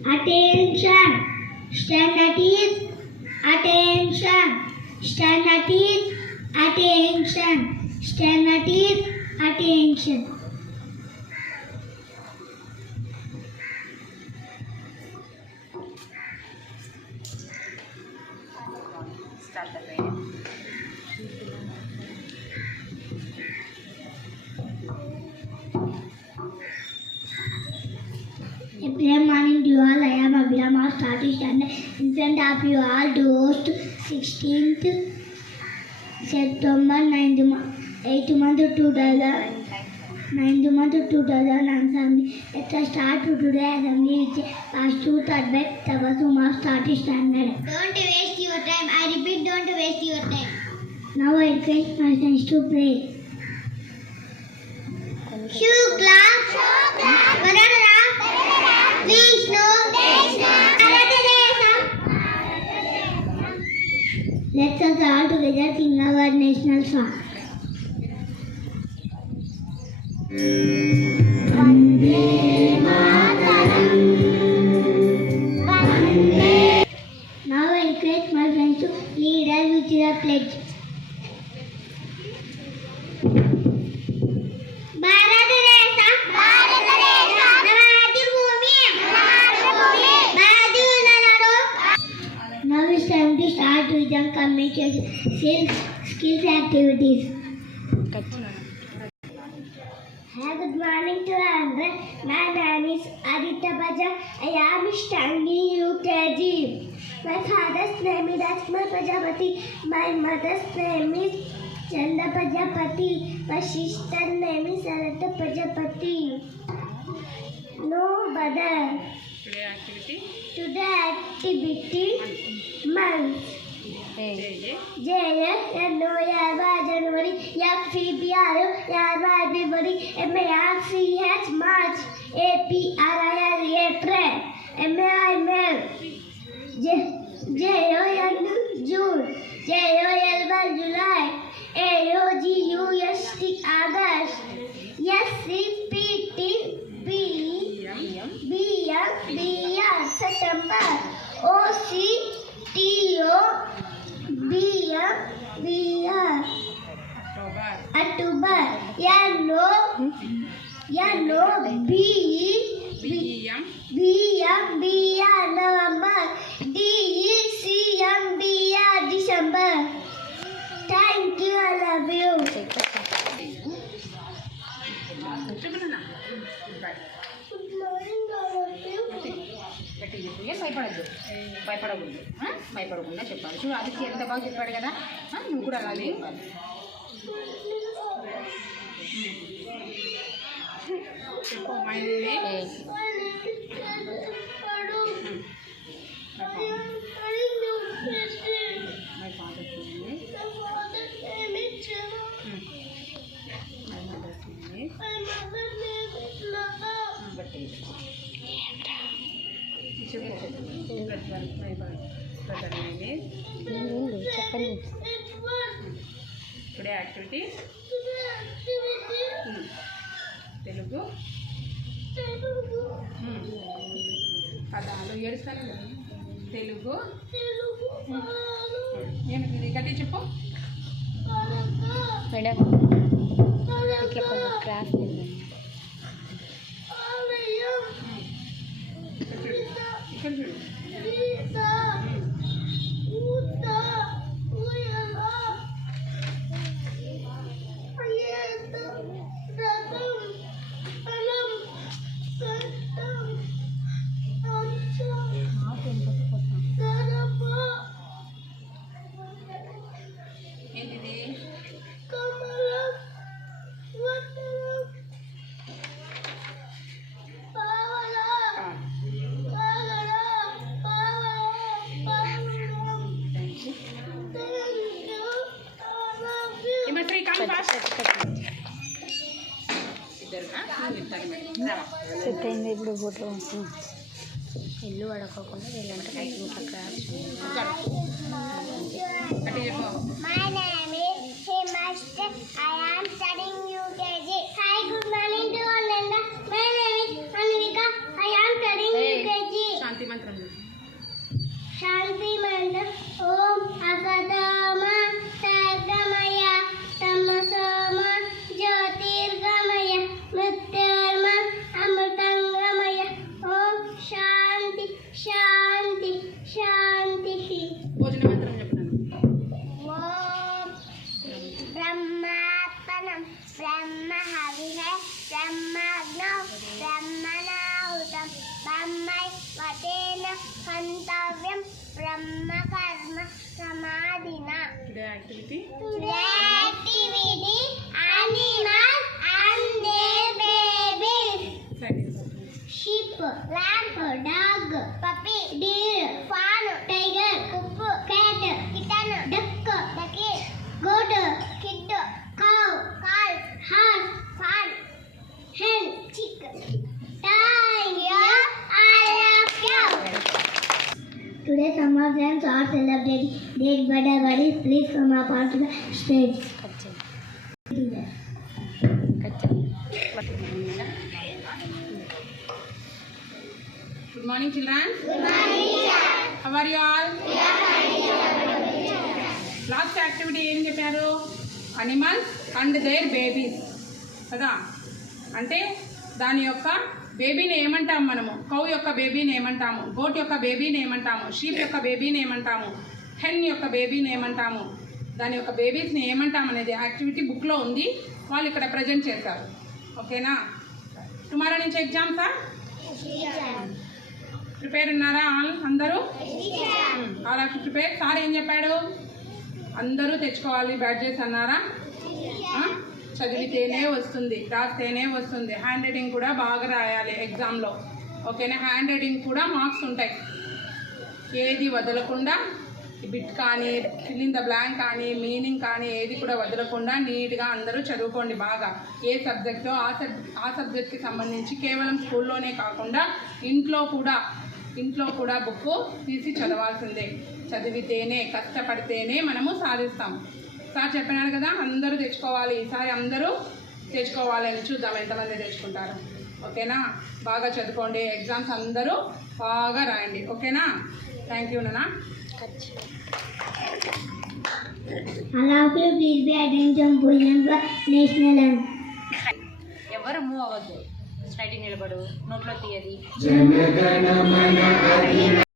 Attention. Stand at ease. Attention. Stand at ease. Attention. Stand at ease. Attention. Start the training. A prayer morning to you all. I am Abhiram, our starting standard. In front of you all to host 16th September 9th month 2007. Let us start to today assembly with past truth advice Tabasum, our starting standard. Don't waste your time. I repeat, don't waste your time. Now I request my friends to pray. Shukla, Varadara, Vishnu, Aradhanesa. Let us all together sing our national song. Now I request my friends to lead us with the pledge. Bharatadesa, Navadibhumi, Bhadunanadu. Now it's time to start with the communication skills activities. Good morning to everyone. My name is Aditya Bhaja. I am studying UKG. My father's name is Lakshman Prajapati. My mother's name is Chanda Prajapati. My sister's name is Sarata Prajapati. No brother. Today activity. Month. January, February, February, March, March, April, May, June, July, August, September, October, November, December. Thank you, I love you. భయపడకుండా చెప్పాలి. చూడు ఆదిత్య ఎంత బాగా చెప్పాడు కదా, నువ్వు కూడా అలాగే చెప్పాలి. చెప్పు మళ్ళీ మై ఫాదర్ చెప్పండి. టుడే యాక్టివిటీ తెలుగు పదాలు ఏడుస్తాను. తెలుగు ఏమిటి గట్టి చెప్పు మేడం. ఇట్లా కొంచెం క్రాఫ్ట్ ఇక్కడ చూడు. ఏంటిది? సెట్ అయింది. ఇప్పుడు ఫోటో ఇల్లు అడగకుండా వీళ్ళంటే ఇట్లా craft. My name is Hemaste. I am studying UKG. Hi, good morning to all. My name is Anvika. I am studying UKG. మంత్రం శాంతి మంత్రం ఓం అసతమ సర్గమయ తమసోమ జ్యోతిర్గమయ మృత్యుర్మ అమృతంగమయ ఓం శాంతి శాంతి శాంతి. భోజన మంత్రం చెప్తాను. ఓం బ్రహ్మాత్మనం బ్రహ్మ హవిః బ్రహ్మగ్నౌ బ్రహ్మణాహుతం బ్రహ్మై వతేన హంతవ్యం బ్రహ్మ కర్మ సమాధినా. Today activity Activity animals and their babies. Sheep, lamb, dog, Puppy, deer, fawn, tiger, kupu, cat, kitten, duck, ducky, goat, kid, cow, calf, horse, fawn, hen, chick. Thank you, all of you. Today some of them are celebrating their birthdays. Please come up onto the stage. Good morning children. How are you all? Last activity ఏం చెప్పారు? Animals and there babies కదా. అంటే దాని యొక్క బేబీని ఏమంటాము మనము? కౌ యొక్క బేబీని ఏమంటాము? గోట్ యొక్క బేబీని ఏమంటాము? షీప్ యొక్క బేబీని ఏమంటాము? హెన్ యొక్క బేబీని ఏమంటాము? దాని యొక్క బేబీస్ని ఏమంటాము అనేది యాక్టివిటీ బుక్లో ఉంది. వాళ్ళు ఇక్కడ ప్రజెంట్ చేశారు. ఓకేనా? టుమారో నుంచి ఎగ్జామ్సా? ప్రిపేర్ ఉన్నారా అందరూ? All of prepare. సార్ ఏం చెప్పాడు? అందరూ తెచ్చుకోవాలి బ్యాడ్జెస్ అన్నారా? చదివితేనే వస్తుంది, రాస్తేనే వస్తుంది. హ్యాండ్ రైటింగ్ కూడా బాగా రాయాలి ఎగ్జామ్లో. ఓకేనా? హ్యాండ్ రైటింగ్ కూడా మార్క్స్ ఉంటాయి. ఏది వదలకుండా బిట్ కానీ ఫిల్ ఇన్ ద బ్లాంక్ కానీ మీనింగ్ కానీ ఏది కూడా వదలకుండా నీట్గా అందరూ చదువుకోండి బాగా. ఏ సబ్జెక్టో ఆ సబ్జెక్ట్కి సంబంధించి కేవలం స్కూల్లోనే కాకుండా ఇంట్లో కూడా బుక్ తీసి చదవాల్సిందే. చదివితేనే కష్టపడితేనే మనము సాధిస్తాం. సార్ చెప్పినారు కదా అందరూ తెచ్చుకోవాలి. ఈసారి అందరూ తెచ్చుకోవాలని చూద్దాం ఎంతమంది తెచ్చుకుంటారు. ఓకేనా? బాగా చదువుకోండి. ఎగ్జామ్స్ అందరూ బాగా రాయండి. ఓకేనా? థ్యాంక్ యూ నాన్న. All of you please pay attention. Position for national anthem. ఎవరు మూవ్ అవ్వద్దు. స్ట్రైటింగ్ నిలబడు. నోట్లో తీయది.